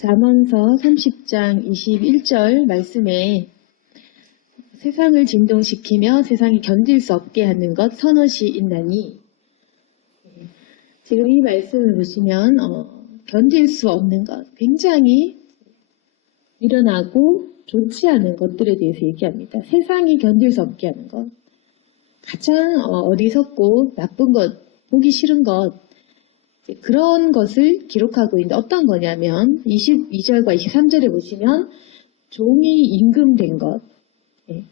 잠언서 30장 21절 말씀에 세상을 진동시키며 세상이 견딜 수 없게 하는 것 선엇이 있나니, 지금 이 말씀을 보시면 견딜 수 없는 것, 굉장히 미련하고 좋지 않은 것들에 대해서 얘기합니다. 세상이 견딜 수 없게 하는 것, 가장 어리석고 나쁜 것, 보기 싫은 것, 그런 것을 기록하고 있는데 어떤 거냐면 22절과 23절에 보시면 종이 임금된 것,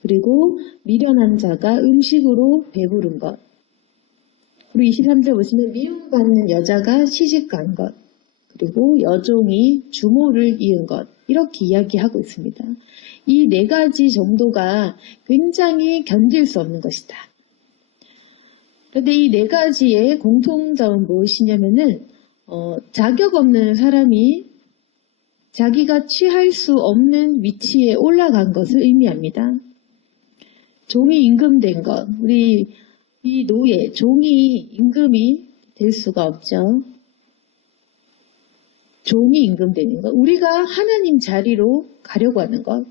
그리고 미련한 자가 음식으로 배부른 것, 그리고 23절 보시면 미움받는 여자가 시집간 것, 그리고 여종이 주모를 이은 것, 이렇게 이야기하고 있습니다. 이 네 가지 정도가 굉장히 견딜 수 없는 것이다. 그런데 이 네 가지의 공통점은 무엇이냐면은 자격 없는 사람이 자기가 취할 수 없는 위치에 올라간 것을 의미합니다. 종이 임금된 것, 우리 이 노예, 종이 임금이 될 수가 없죠. 종이 임금되는 것, 우리가 하나님 자리로 가려고 하는 것,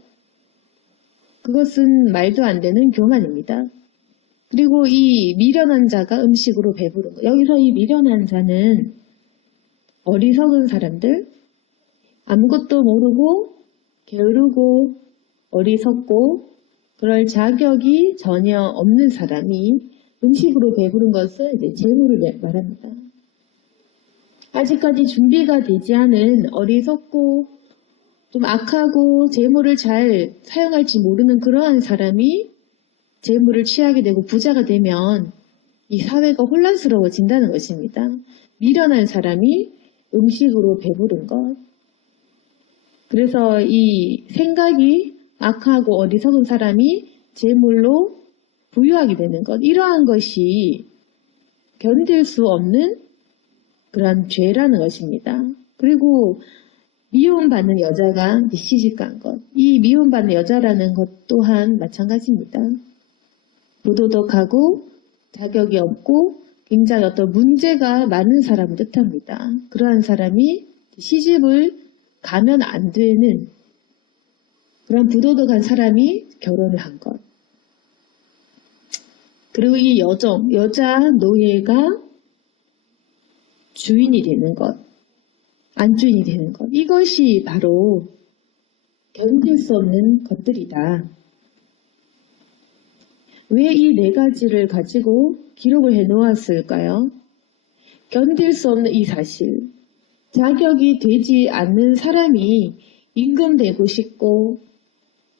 그것은 말도 안 되는 교만입니다. 그리고 이 미련한 자가 음식으로 배부른 것, 여기서 이 미련한 자는 어리석은 사람들, 아무것도 모르고 게으르고 어리석고 그럴 자격이 전혀 없는 사람이 음식으로 배부른 것을 이제 재물을 말합니다. 아직까지 준비가 되지 않은 어리석고 좀 악하고 재물을 잘 사용할지 모르는 그러한 사람이 재물을 취하게 되고 부자가 되면 이 사회가 혼란스러워진다는 것입니다. 미련한 사람이 음식으로 배부른 것. 그래서 이 생각이 악하고 어리석은 사람이 재물로 부유하게 되는 것. 이러한 것이 견딜 수 없는 그러한 죄라는 것입니다. 그리고 미움받는 여자가 시집간 것. 이 미움받는 여자라는 것 또한 마찬가지입니다. 무도덕하고 자격이 없고 굉장히 어떤 문제가 많은 사람을 뜻합니다. 그러한 사람이 시집을 가면 안 되는 그런 부도덕한 사람이 결혼을 한 것. 그리고 이 여자 노예가 주인이 되는 것, 안주인이 되는 것. 이것이 바로 견딜 수 없는 것들이다. 왜 이 네 가지를 가지고 기록을 해 놓았을까요? 견딜 수 없는 이 사실, 자격이 되지 않는 사람이 임금되고 싶고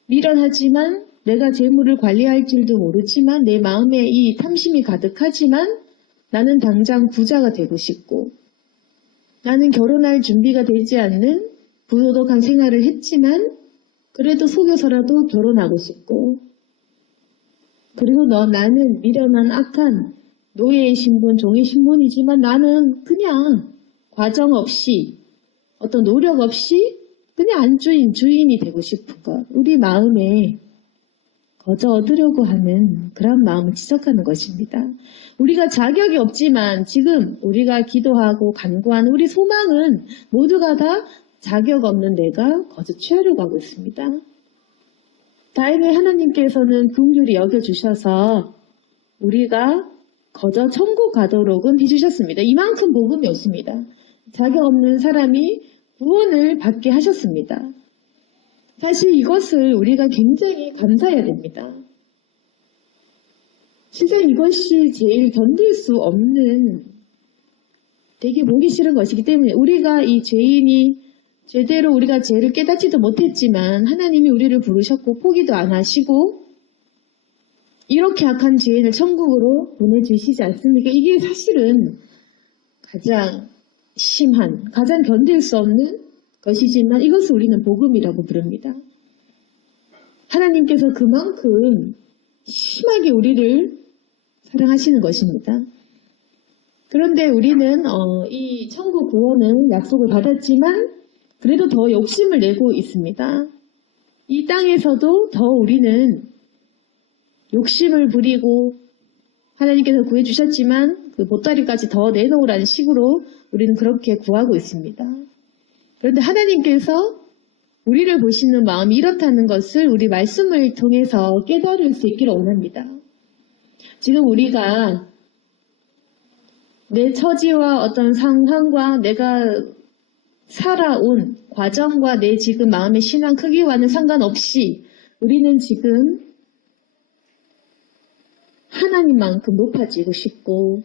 미련하지만 내가 재물을 관리할 줄도 모르지만 내 마음에 이 탐심이 가득하지만 나는 당장 부자가 되고 싶고 나는 결혼할 준비가 되지 않는 부도덕한 생활을 했지만 그래도 속여서라도 결혼하고 싶고, 그리고 나는 미련한 악한 노예의 신분, 종의 신분이지만 나는 그냥 과정 없이 어떤 노력 없이 그냥 안주인, 주인이 되고 싶은 것. 우리 마음에 거저 얻으려고 하는 그런 마음을 지적하는 것입니다. 우리가 자격이 없지만 지금 우리가 기도하고 간구하는 우리 소망은 모두가 다 자격 없는 내가 거저 취하려고 하고 있습니다. 다행히 하나님께서는 긍휼히 여겨주셔서 우리가 거저 천국 가도록은 해주셨습니다. 이만큼 복음이 없습니다. 자격 없는 사람이 구원을 받게 하셨습니다. 사실 이것을 우리가 굉장히 감사해야 됩니다. 진짜 이것이 제일 견딜 수 없는, 되게 보기 싫은 것이기 때문에 우리가 이 죄인이 제대로 우리가 죄를 깨닫지도 못했지만 하나님이 우리를 부르셨고 포기도 안 하시고 이렇게 악한 죄인을 천국으로 보내주시지 않습니까? 이게 사실은 가장 심한, 가장 견딜 수 없는 것이지만 이것을 우리는 복음이라고 부릅니다. 하나님께서 그만큼 심하게 우리를 사랑하시는 것입니다. 그런데 우리는 이 천국 구원을 약속을 받았지만 그래도 더 욕심을 내고 있습니다. 이 땅에서도 더 우리는 욕심을 부리고 하나님께서 구해주셨지만 그 보따리까지 더 내놓으라는 식으로 우리는 그렇게 구하고 있습니다. 그런데 하나님께서 우리를 보시는 마음이 이렇다는 것을 우리 말씀을 통해서 깨달을 수 있기를 원합니다. 지금 우리가 내 처지와 어떤 상황과 내가 살아온 과정과 내 지금 마음의 신앙 크기와는 상관없이 우리는 지금 하나님만큼 높아지고 싶고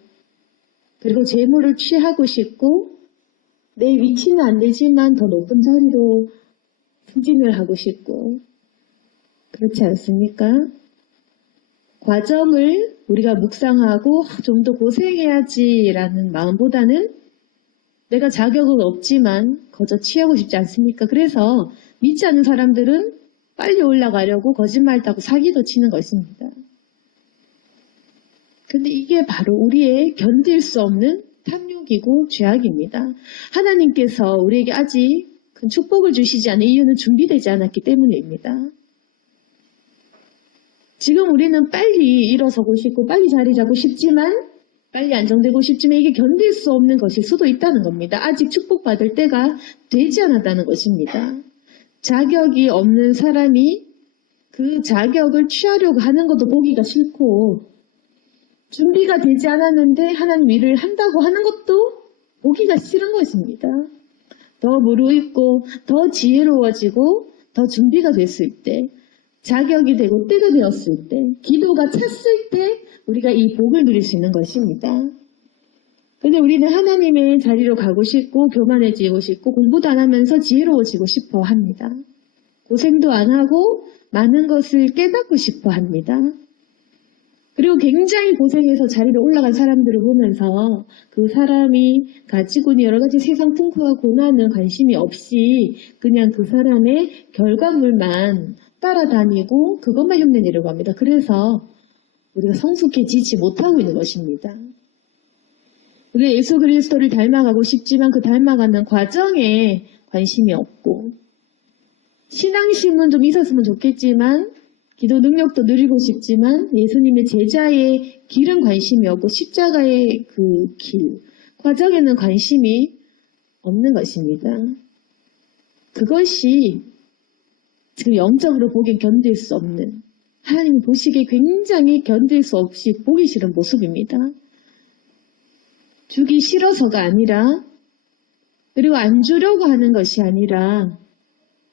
그리고 재물을 취하고 싶고 내 위치는 안 되지만 더 높은 자리로 승진을 하고 싶고 그렇지 않습니까? 과정을 우리가 묵상하고 좀 더 고생해야지라는 마음보다는 내가 자격은 없지만 거저 취하고 싶지 않습니까? 그래서 믿지 않는 사람들은 빨리 올라가려고 거짓말 타고 사기도 치는 것입니다. 근데 이게 바로 우리의 견딜 수 없는 탐욕이고 죄악입니다. 하나님께서 우리에게 아직 큰 축복을 주시지 않은 이유는 준비되지 않았기 때문입니다. 지금 우리는 빨리 일어서고 싶고 빨리 자리 잡고 싶지만 빨리 안정되고 싶지만 이게 견딜 수 없는 것일 수도 있다는 겁니다. 아직 축복받을 때가 되지 않았다는 것입니다. 자격이 없는 사람이 그 자격을 취하려고 하는 것도 보기가 싫고 준비가 되지 않았는데 하나님 일을 한다고 하는 것도 보기가 싫은 것입니다. 더 무르익고 더 지혜로워지고 더 준비가 됐을 때 자격이 되고 때가 되었을 때 기도가 찼을 때 우리가 이 복을 누릴 수 있는 것입니다. 그런데 우리는 하나님의 자리로 가고 싶고 교만해지고 싶고 공부도 안 하면서 지혜로워지고 싶어 합니다. 고생도 안 하고 많은 것을 깨닫고 싶어 합니다. 그리고 굉장히 고생해서 자리로 올라간 사람들을 보면서 그 사람이 가지고 있는 여러 가지 세상 풍파와 고난은 관심이 없이 그냥 그 사람의 결과물만 따라다니고 그것만 흉내내려고 합니다. 그래서 우리가 성숙해지지 못하고 있는 것입니다. 우리가 예수 그리스도를 닮아가고 싶지만 그 닮아가는 과정에 관심이 없고 신앙심은 좀 있었으면 좋겠지만 기도 능력도 누리고 싶지만 예수님의 제자의 길은 관심이 없고 십자가의 그 길, 과정에는 관심이 없는 것입니다. 그것이 지금 영적으로 보기엔 견딜 수 없는 하나님이 보시기에 굉장히 견딜 수 없이 보기 싫은 모습입니다. 주기 싫어서가 아니라 그리고 안 주려고 하는 것이 아니라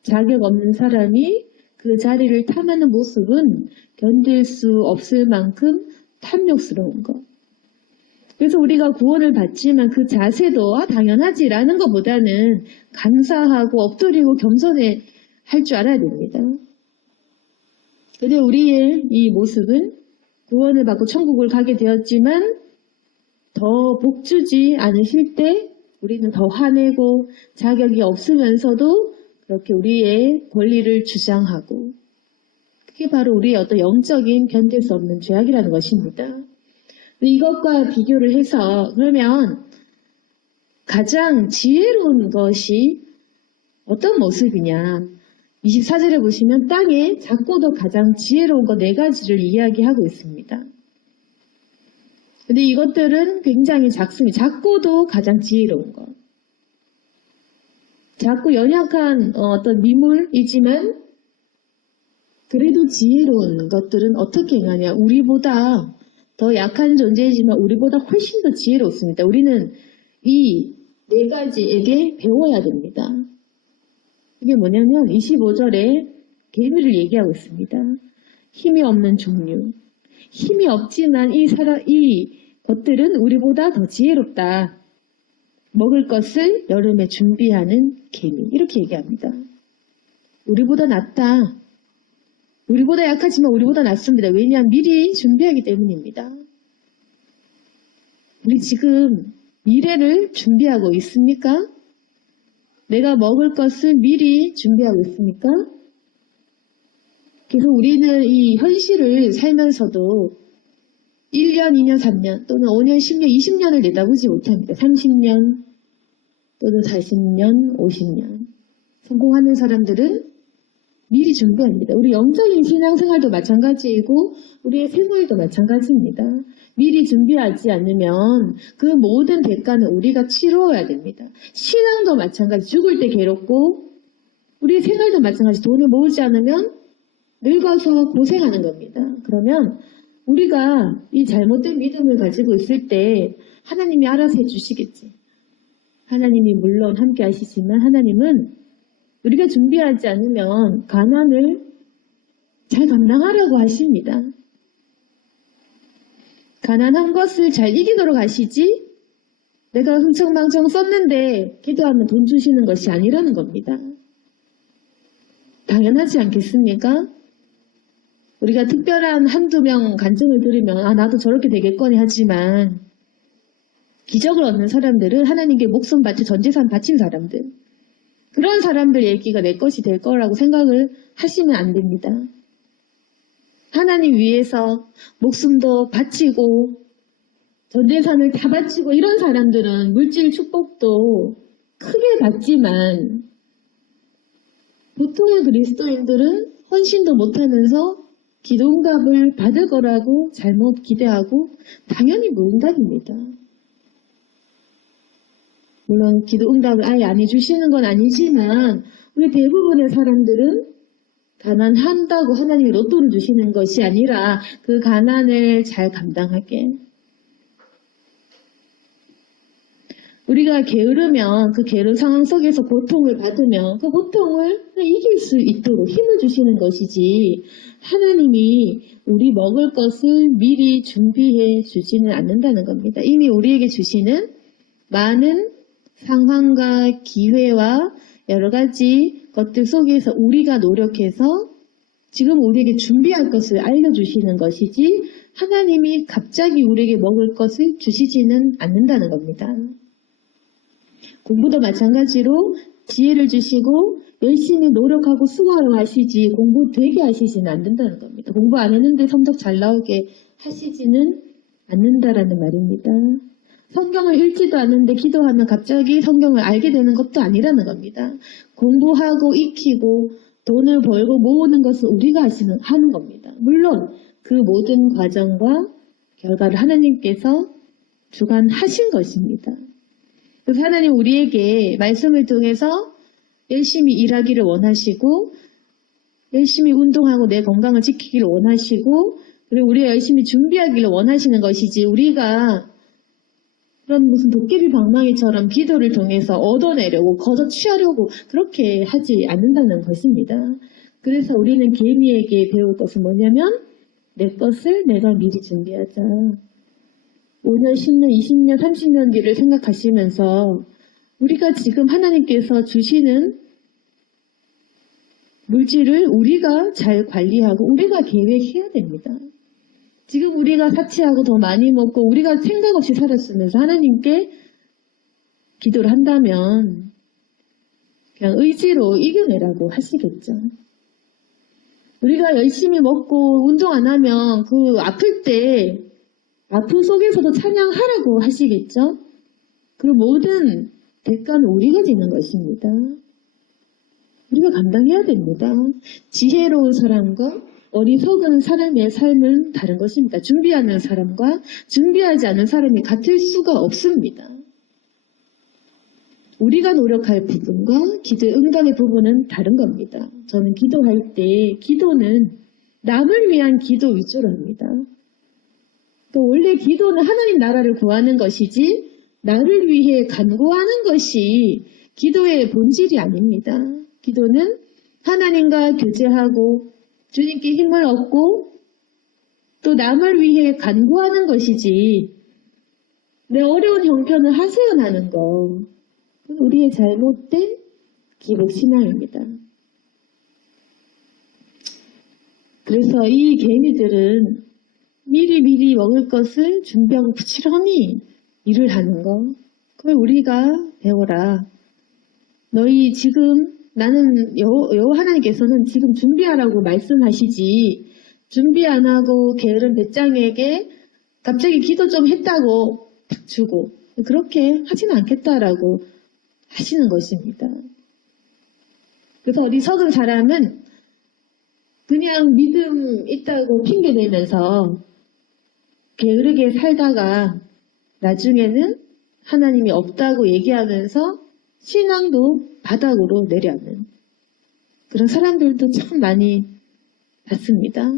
자격 없는 사람이 그 자리를 탐하는 모습은 견딜 수 없을 만큼 탐욕스러운 것. 그래서 우리가 구원을 받지만 그 자세도 당연하지라는 것보다는 감사하고 엎드리고 겸손해 할 줄 알아야 됩니다. 근데 우리의 이 모습은 구원을 받고 천국을 가게 되었지만 더 복주지 않으실 때 우리는 더 화내고 자격이 없으면서도 그렇게 우리의 권리를 주장하고 그게 바로 우리의 어떤 영적인 견딜 수 없는 죄악이라는 것입니다. 이것과 비교를 해서 그러면 가장 지혜로운 것이 어떤 모습이냐 24절에 보시면 땅에 작고도 가장 지혜로운 것 4가지를 이야기하고 있습니다. 근데 이것들은 굉장히 작습니다. 작고도 가장 지혜로운 것. 작고 연약한 어떤 미물이지만 그래도 지혜로운 것들은 어떻게 행하냐. 우리보다 더 약한 존재이지만 우리보다 훨씬 더 지혜롭습니다. 우리는 이 4가지에게 배워야 됩니다. 이게 뭐냐면 25절에 개미를 얘기하고 있습니다. 힘이 없는 종류. 힘이 없지만 이 것들은 우리보다 더 지혜롭다. 먹을 것을 여름에 준비하는 개미. 이렇게 얘기합니다. 우리보다 낫다. 우리보다 약하지만 우리보다 낫습니다. 왜냐하면 미리 준비하기 때문입니다. 우리 지금 미래를 준비하고 있습니까? 내가 먹을 것을 미리 준비하고 있습니까? 그래서 우리는 이 현실을 살면서도 1년, 2년, 3년 또는 5년, 10년, 20년을 내다보지 못합니다. 30년 또는 40년, 50년. 성공하는 사람들은 미리 준비합니다. 우리 영적인 신앙생활도 마찬가지이고 우리의 생활도 마찬가지입니다. 미리 준비하지 않으면 그 모든 대가는 우리가 치러야 됩니다. 신앙도 마찬가지, 죽을 때 괴롭고 우리 생활도 마찬가지, 돈을 모으지 않으면 늙어서 고생하는 겁니다. 그러면 우리가 이 잘못된 믿음을 가지고 있을 때 하나님이 알아서 해주시겠지. 하나님이 물론 함께 하시지만 하나님은 우리가 준비하지 않으면 가난을 잘 감당하라고 하십니다. 가난한 것을 잘 이기도록 하시지 내가 흥청망청 썼는데 기도하면 돈 주시는 것이 아니라는 겁니다. 당연하지 않겠습니까? 우리가 특별한 한두 명 간증을 들으면 나도 저렇게 되겠거니 하지만 기적을 얻는 사람들은 하나님께 목숨 바치 전 재산 바친 사람들, 그런 사람들 얘기가 내 것이 될 거라고 생각을 하시면 안 됩니다. 하나님 위해서 목숨도 바치고 전 재산을 다 바치고 이런 사람들은 물질 축복도 크게 받지만 보통의 그리스도인들은 헌신도 못하면서 기도응답을 받을 거라고 잘못 기대하고 당연히 무응답입니다. 물론 기도응답을 아예 안 해주시는 건 아니지만 우리 대부분의 사람들은 가난한다고 하나님이 로또를 주시는 것이 아니라 그 가난을 잘 감당하게, 우리가 게으르면 그 게으른 상황 속에서 고통을 받으면 그 고통을 이길 수 있도록 힘을 주시는 것이지 하나님이 우리 먹을 것을 미리 준비해 주지는 않는다는 겁니다. 이미 우리에게 주시는 많은 상황과 기회와 여러 가지 것들 속에서 우리가 노력해서 지금 우리에게 준비할 것을 알려주시는 것이지 하나님이 갑자기 우리에게 먹을 것을 주시지는 않는다는 겁니다. 공부도 마찬가지로 지혜를 주시고 열심히 노력하고 수고하러 하시지 공부 되게 하시지는 않는다는 겁니다. 공부 안 했는데 성적 잘 나오게 하시지는 않는다라는 말입니다. 성경을 읽지도 않는데 기도하면 갑자기 성경을 알게 되는 것도 아니라는 겁니다. 공부하고 익히고 돈을 벌고 모으는 것은 우리가 하는 겁니다. 물론 그 모든 과정과 결과를 하나님께서 주관하신 것입니다. 그래서 하나님 우리에게 말씀을 통해서 열심히 일하기를 원하시고 열심히 운동하고 내 건강을 지키기를 원하시고 그리고 우리가 열심히 준비하기를 원하시는 것이지 우리가 그런 무슨 도깨비 방망이처럼 기도를 통해서 얻어내려고 거저취하려고 그렇게 하지 않는다는 것입니다. 그래서 우리는 개미에게 배울 것은 뭐냐면 내 것을 내가 미리 준비하자. 5년, 10년, 20년, 30년 뒤를 생각하시면서 우리가 지금 하나님께서 주시는 물질을 우리가 잘 관리하고 우리가 계획해야 됩니다. 지금 우리가 사치하고 더 많이 먹고 우리가 생각 없이 살았으면서 하나님께 기도를 한다면 그냥 의지로 이겨내라고 하시겠죠. 우리가 열심히 먹고 운동 안 하면 그 아플 때 아픔 속에서도 찬양하라고 하시겠죠. 그 모든 대가는 우리가 지는 것입니다. 우리가 감당해야 됩니다. 지혜로운 사람과 어리석은 사람의 삶은 다른 것입니다. 준비하는 사람과 준비하지 않은 사람이 같을 수가 없습니다. 우리가 노력할 부분과 기도의 응답의 부분은 다른 겁니다. 저는 기도할 때 기도는 남을 위한 기도 위주로 합니다. 또 원래 기도는 하나님 나라를 구하는 것이지 나를 위해 간구하는 것이 기도의 본질이 아닙니다. 기도는 하나님과 교제하고 주님께 힘을 얻고 또 남을 위해 간구하는 것이지 내 어려운 형편을 하소연하는 것, 그건 우리의 잘못된 기복신앙입니다. 그래서 이 개미들은 미리 먹을 것을 준비하고 부지런히 일을 하는 거, 그걸 우리가 배워라. 너희 지금 나는 여호와 하나님께서는 지금 준비하라고 말씀하시지 준비 안 하고 게으른 배짱에게 갑자기 기도 좀 했다고 탁 주고 그렇게 하지는 않겠다라고 하시는 것입니다. 그래서 어리석은 사람은 그냥 믿음 있다고 핑계대면서 게으르게 살다가 나중에는 하나님이 없다고 얘기하면서 신앙도 바닥으로 내려앉는 그런 사람들도 참 많이 봤습니다.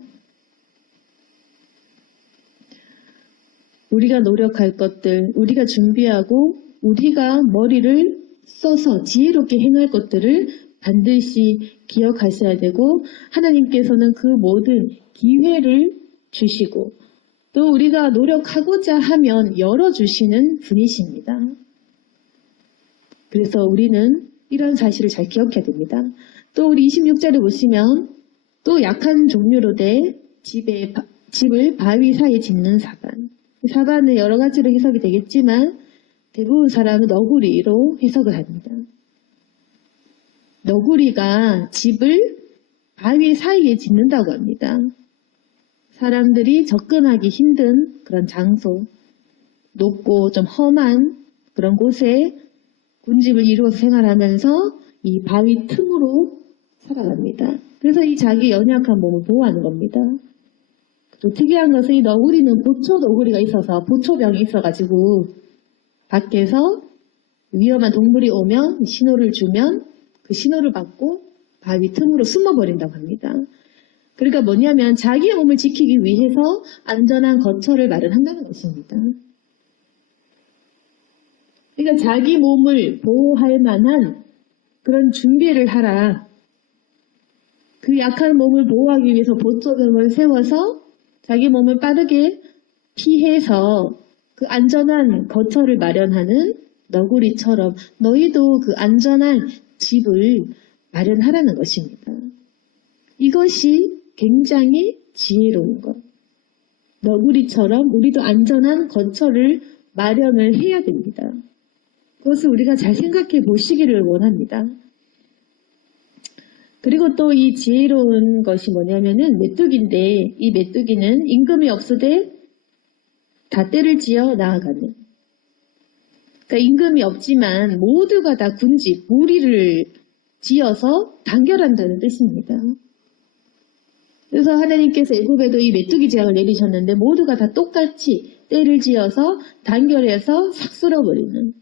우리가 노력할 것들, 우리가 준비하고 우리가 머리를 써서 지혜롭게 행할 것들을 반드시 기억하셔야 되고 하나님께서는 그 모든 기회를 주시고 또 우리가 노력하고자 하면 열어주시는 분이십니다. 그래서 우리는 이런 사실을 잘 기억해야 됩니다. 또 우리 26절을 보시면 또 약한 종류로 돼 집을 바위 사이에 짓는 사반. 사반은 여러 가지로 해석이 되겠지만 대부분 사람은 너구리로 해석을 합니다. 너구리가 집을 바위 사이에 짓는다고 합니다. 사람들이 접근하기 힘든 그런 장소, 높고 좀 험한 그런 곳에 군집을 이루어서 생활하면서 이 바위 틈으로 살아갑니다. 그래서 이 자기 연약한 몸을 보호하는 겁니다. 또 특이한 것은 이 너구리는 보초 너구리가 있어서 보초병이 있어가지고 밖에서 위험한 동물이 오면 신호를 주면 그 신호를 받고 바위 틈으로 숨어버린다고 합니다. 그러니까 뭐냐면 자기 몸을 지키기 위해서 안전한 거처를 마련한다는 것입니다. 그러니까 자기 몸을 보호할 만한 그런 준비를 하라. 그 약한 몸을 보호하기 위해서 보초병을 세워서 자기 몸을 빠르게 피해서 그 안전한 거처를 마련하는 너구리처럼 너희도 그 안전한 집을 마련하라는 것입니다. 이것이 굉장히 지혜로운 것. 너구리처럼 우리도 안전한 거처를 마련을 해야 됩니다. 그것을 우리가 잘 생각해 보시기를 원합니다. 그리고 또 이 지혜로운 것이 뭐냐면은 메뚜기인데 이 메뚜기는 임금이 없으되 다 떼를 지어 나아가는. 그러니까 임금이 없지만 모두가 다 군집, 무리를 지어서 단결한다는 뜻입니다. 그래서 하나님께서 애굽에도 이 메뚜기 재앙을 내리셨는데 모두가 다 똑같이 떼를 지어서 단결해서 싹 쓸어버리는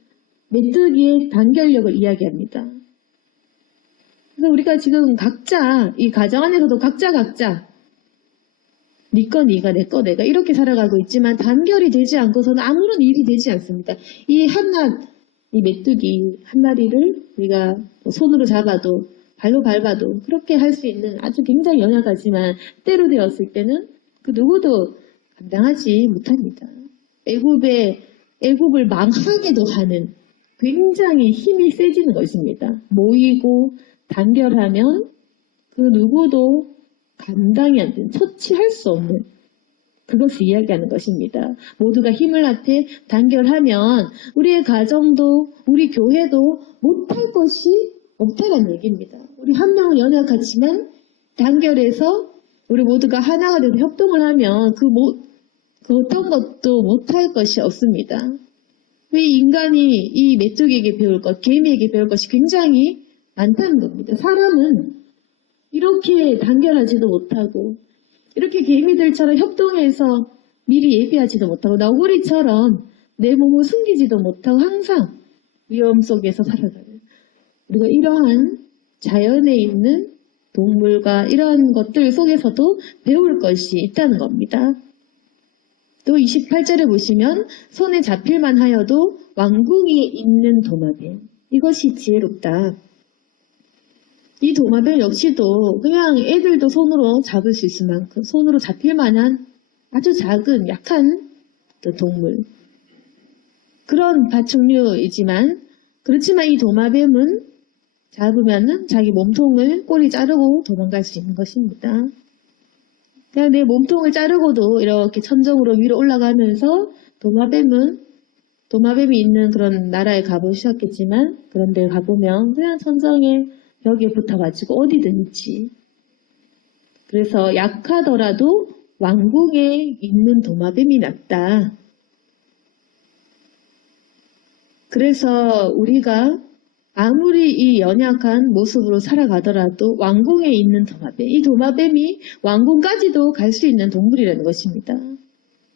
메뚜기의 단결력을 이야기합니다. 그래서 우리가 지금 각자 이 가정 안에서도 각자 네 거 네가 내 거 내가 이렇게 살아가고 있지만 단결이 되지 않고서는 아무런 일이 되지 않습니다. 이 메뚜기 한 마리를 우리가 손으로 잡아도 발로 밟아도 그렇게 할 수 있는 아주 굉장히 연약하지만 때로 되었을 때는 그 누구도 감당하지 못합니다. 애굽을 망하게도 하는 굉장히 힘이 세지는 것입니다. 모이고 단결하면 그 누구도 감당이 안 되는, 처치할 수 없는 그것을 이야기하는 것입니다. 모두가 힘을 합해 단결하면 우리의 가정도 우리 교회도 못할 것이 없다는 얘기입니다. 우리 한 명은 연약하지만 단결해서 우리 모두가 하나가 돼서 협동을 하면 그 어떤 것도 못할 것이 없습니다. 왜 인간이 이 메뚜기에게 배울 것, 개미에게 배울 것이 굉장히 많다는 겁니다. 사람은 이렇게 단결하지도 못하고 이렇게 개미들처럼 협동해서 미리 예비하지도 못하고 너구리처럼 내 몸을 숨기지도 못하고 항상 위험 속에서 살아가는 우리가 이러한 자연에 있는 동물과 이러한 것들 속에서도 배울 것이 있다는 겁니다. 또 28절에 보시면 손에 잡힐만 하여도 왕궁이 있는 도마뱀 이것이 지혜롭다. 이 도마뱀 역시도 그냥 애들도 손으로 잡을 수 있을 만큼 손으로 잡힐 만한 아주 작은 약한 동물. 그런 파충류이지만 그렇지만 이 도마뱀은 잡으면은 자기 몸통을 꼬리 자르고 도망갈 수 있는 것입니다. 그냥 내 몸통을 자르고도 이렇게 천정으로 위로 올라가면서 도마뱀이 있는 그런 나라에 가보셨겠지만 그런 데 가보면 그냥 천정에 벽에 붙어가지고 어디든지 그래서 약하더라도 왕궁에 있는 도마뱀이 낫다. 그래서 우리가 아무리 이 연약한 모습으로 살아가더라도 왕궁에 있는 도마뱀, 이 도마뱀이 왕궁까지도 갈 수 있는 동물이라는 것입니다.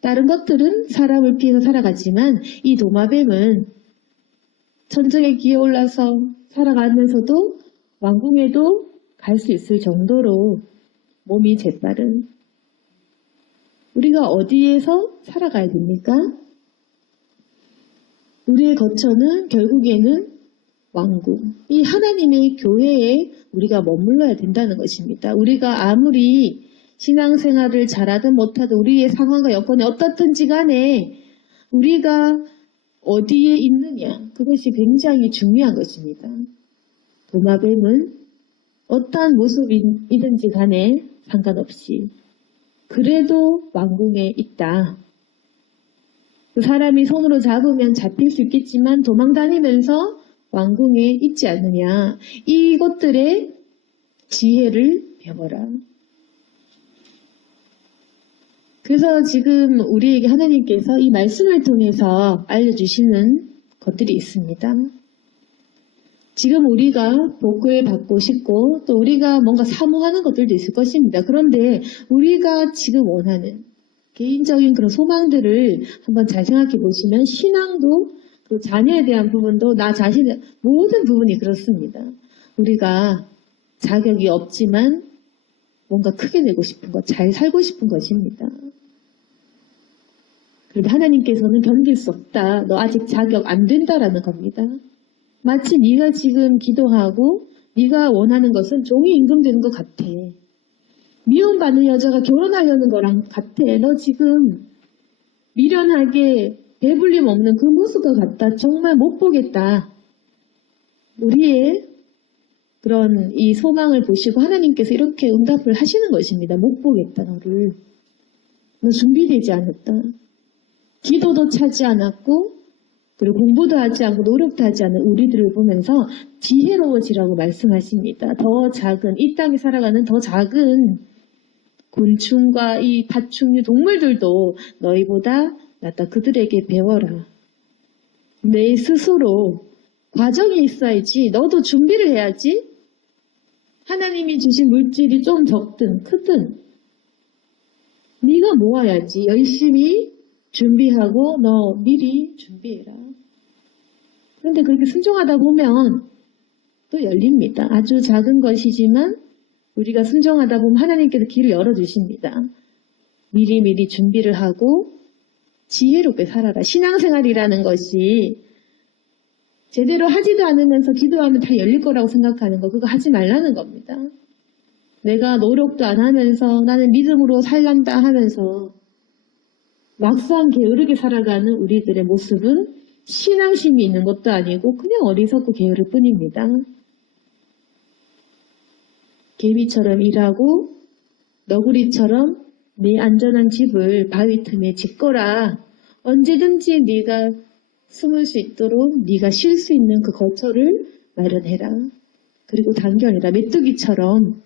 다른 것들은 사람을 피해서 살아가지만 이 도마뱀은 천정에 기어올라서 살아가면서도 왕궁에도 갈 수 있을 정도로 몸이 재빠른, 우리가 어디에서 살아가야 됩니까? 우리의 거처는 결국에는 왕궁, 이 하나님의 교회에 우리가 머물러야 된다는 것입니다. 우리가 아무리 신앙생활을 잘하든 못하든 우리의 상황과 여건이 어떻든지 간에 우리가 어디에 있느냐, 그것이 굉장히 중요한 것입니다. 도마뱀은 어떠한 모습이든지 간에 상관없이 그래도 왕궁에 있다. 그 사람이 손으로 잡으면 잡힐 수 있겠지만 도망다니면서 왕궁에 있지 않느냐. 이것들의 지혜를 배워라. 그래서 지금 우리에게 하나님께서 이 말씀을 통해서 알려주시는 것들이 있습니다. 지금 우리가 복을 받고 싶고 또 우리가 뭔가 사모하는 것들도 있을 것입니다. 그런데 우리가 지금 원하는 개인적인 그런 소망들을 한번 잘 생각해 보시면 신앙도 그리고 자녀에 대한 부분도 나 자신의 모든 부분이 그렇습니다. 우리가 자격이 없지만 뭔가 크게 되고 싶은 것, 잘 살고 싶은 것입니다. 그런데 하나님께서는 견딜 수 없다. 너 아직 자격 안 된다라는 겁니다. 마치 네가 지금 기도하고 네가 원하는 것은 종이 임금되는 것 같아. 미움받는 여자가 결혼하려는 거랑 같아. 너 지금 미련하게 배불림 없는 그 모습과 같다. 정말 못 보겠다. 우리의 그런 이 소망을 보시고 하나님께서 이렇게 응답을 하시는 것입니다. 못 보겠다 너를. 너 준비되지 않았다. 기도도 차지 않았고 그리고 공부도 하지 않고 노력도 하지 않은 우리들을 보면서 지혜로워지라고 말씀하십니다. 더 작은, 이 땅에 살아가는 더 작은 곤충과 이 파충류 동물들도 너희보다 낫다. 그들에게 배워라. 내 스스로 과정이 있어야지. 너도 준비를 해야지. 하나님이 주신 물질이 좀 적든 크든 네가 모아야지. 열심히 준비하고 너 미리 준비해라. 그런데 그렇게 순종하다 보면 또 열립니다. 아주 작은 것이지만 우리가 순종하다 보면 하나님께서 길을 열어주십니다. 미리미리 준비를 하고 지혜롭게 살아라. 신앙생활이라는 것이 제대로 하지도 않으면서 기도하면 다 열릴 거라고 생각하는 거, 그거 하지 말라는 겁니다. 내가 노력도 안 하면서 나는 믿음으로 살란다 하면서 막상 게으르게 살아가는 우리들의 모습은 신앙심이 있는 것도 아니고 그냥 어리석고 게으를 뿐입니다. 개미처럼 일하고 너구리처럼 네 안전한 집을 바위 틈에 짓거라. 언제든지 네가 숨을 수 있도록 네가 쉴 수 있는 그 거처를 마련해라. 그리고 단결해라. 메뚜기처럼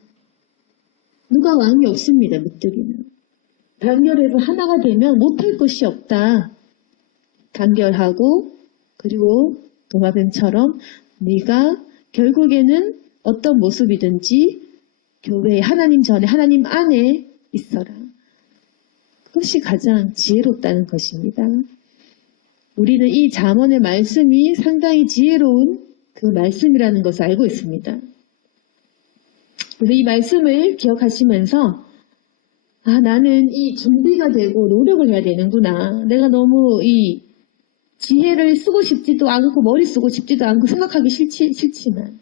누가 왕이 없습니다. 메뚜기는. 단결해서 하나가 되면 못할 것이 없다. 단결하고 그리고 도마뱀처럼 네가 결국에는 어떤 모습이든지 교회에 하나님 전에 하나님 안에 있어라. 그것이 가장 지혜롭다는 것입니다. 우리는 이 잠언의 말씀이 상당히 지혜로운 그 말씀이라는 것을 알고 있습니다. 그래서 이 말씀을 기억하시면서 나는 이 준비가 되고 노력을 해야 되는구나. 내가 너무 이 지혜를 쓰고 싶지도 않고 머리 쓰고 싶지도 않고 생각하기 싫지만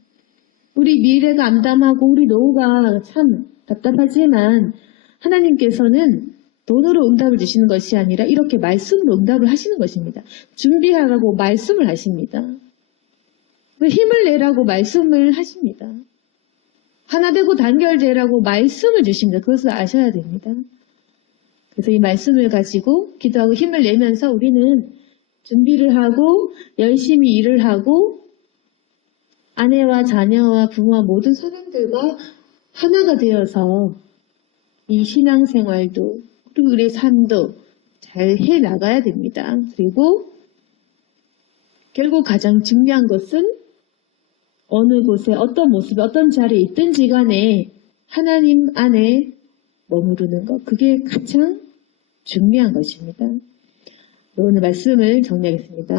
우리 미래가 암담하고 우리 노후가 참 답답하지만 하나님께서는 돈으로 응답을 주시는 것이 아니라 이렇게 말씀으로 응답을 하시는 것입니다. 준비하라고 말씀을 하십니다. 힘을 내라고 말씀을 하십니다. 하나 되고 단결되라고 말씀을 주십니다. 그것을 아셔야 됩니다. 그래서 이 말씀을 가지고 기도하고 힘을 내면서 우리는 준비를 하고 열심히 일을 하고 아내와 자녀와 부모와 모든 사람들과 하나가 되어서 이 신앙생활도 그리고 우리의 삶도 잘 해나가야 됩니다. 그리고 결국 가장 중요한 것은 어느 곳에 어떤 모습에 어떤 자리에 있든지 간에 하나님 안에 머무르는 것, 그게 가장 중요한 것입니다. 오늘 말씀을 정리하겠습니다.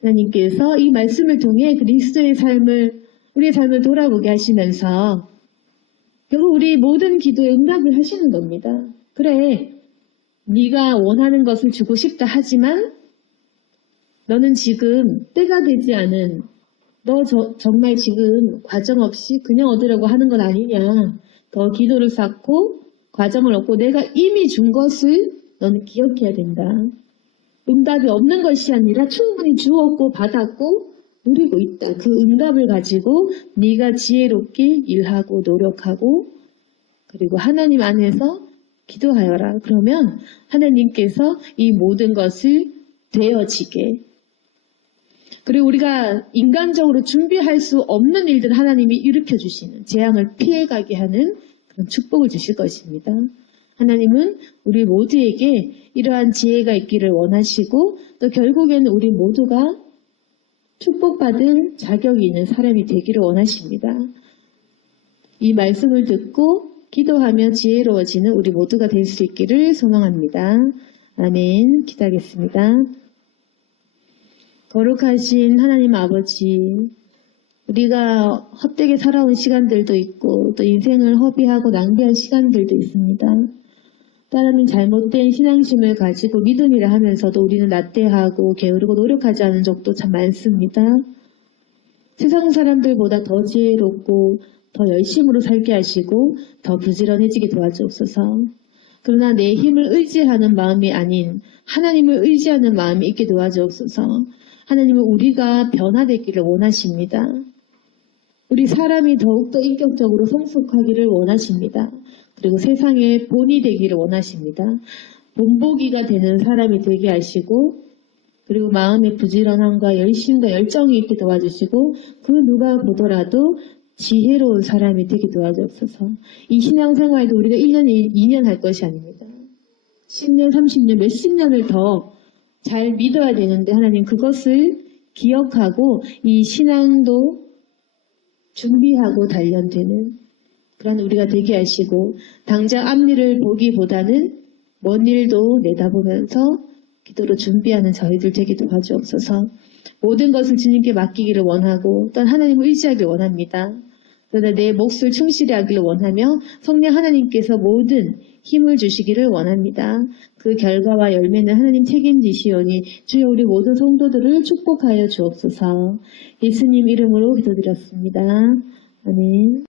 하나님께서 이 말씀을 통해 그리스도의 삶을, 우리의 삶을 돌아보게 하시면서 결국 우리 모든 기도에 응답을 하시는 겁니다. 그래, 네가 원하는 것을 주고 싶다 하지만 너는 지금 때가 되지 않은, 너 정말 지금 과정 없이 그냥 얻으려고 하는 건 아니냐. 더 기도를 쌓고 과정을 얻고 내가 이미 준 것을 너는 기억해야 된다. 응답이 없는 것이 아니라 충분히 주었고 받았고 누리고 있다. 그 응답을 가지고 네가 지혜롭게 일하고 노력하고 그리고 하나님 안에서 기도하여라. 그러면 하나님께서 이 모든 것을 되어지게, 그리고 우리가 인간적으로 준비할 수 없는 일들 하나님이 일으켜 주시는, 재앙을 피해가게 하는 그런 축복을 주실 것입니다. 하나님은 우리 모두에게 이러한 지혜가 있기를 원하시고 또 결국에는 우리 모두가 축복받을 자격이 있는 사람이 되기를 원하십니다. 이 말씀을 듣고 기도하며 지혜로워지는 우리 모두가 될 수 있기를 소망합니다. 아멘. 기도하겠습니다. 거룩하신 하나님 아버지, 우리가 헛되게 살아온 시간들도 있고 또 인생을 허비하고 낭비한 시간들도 있습니다. 따르는 잘못된 신앙심을 가지고 믿음이라 하면서도 우리는 나태하고 게으르고 노력하지 않은 적도 참 많습니다. 세상 사람들보다 더 지혜롭고 더 열심으로 살게 하시고 더 부지런해지게 도와주옵소서. 그러나 내 힘을 의지하는 마음이 아닌 하나님을 의지하는 마음이 있게 도와주옵소서. 하나님은 우리가 변화되기를 원하십니다. 우리 사람이 더욱더 인격적으로 성숙하기를 원하십니다. 그리고 세상의 본이 되기를 원하십니다. 본보기가 되는 사람이 되게 하시고 그리고 마음의 부지런함과 열심과 열정이 있게 도와주시고 그 누가 보더라도 지혜로운 사람이 되게 도와주옵소서. 이 신앙생활도 우리가 1년, 2년 할 것이 아닙니다. 10년, 30년, 몇십 년을 더 잘 믿어야 되는데 하나님 그것을 기억하고 이 신앙도 준비하고 단련되는 그런 우리가 되게 하시고 당장 앞일을 보기보다는 먼 일도 내다보면서 기도로 준비하는 저희들 되게 도와주옵소서. 모든 것을 주님께 맡기기를 원하고 또한 하나님을 의지하기를 원합니다. 그러나 내 몫을 충실히 하기를 원하며 성령 하나님께서 모든 힘을 주시기를 원합니다. 그 결과와 열매는 하나님 책임지시오니 주여 우리 모든 성도들을 축복하여 주옵소서. 예수님 이름으로 기도드렸습니다. 아멘.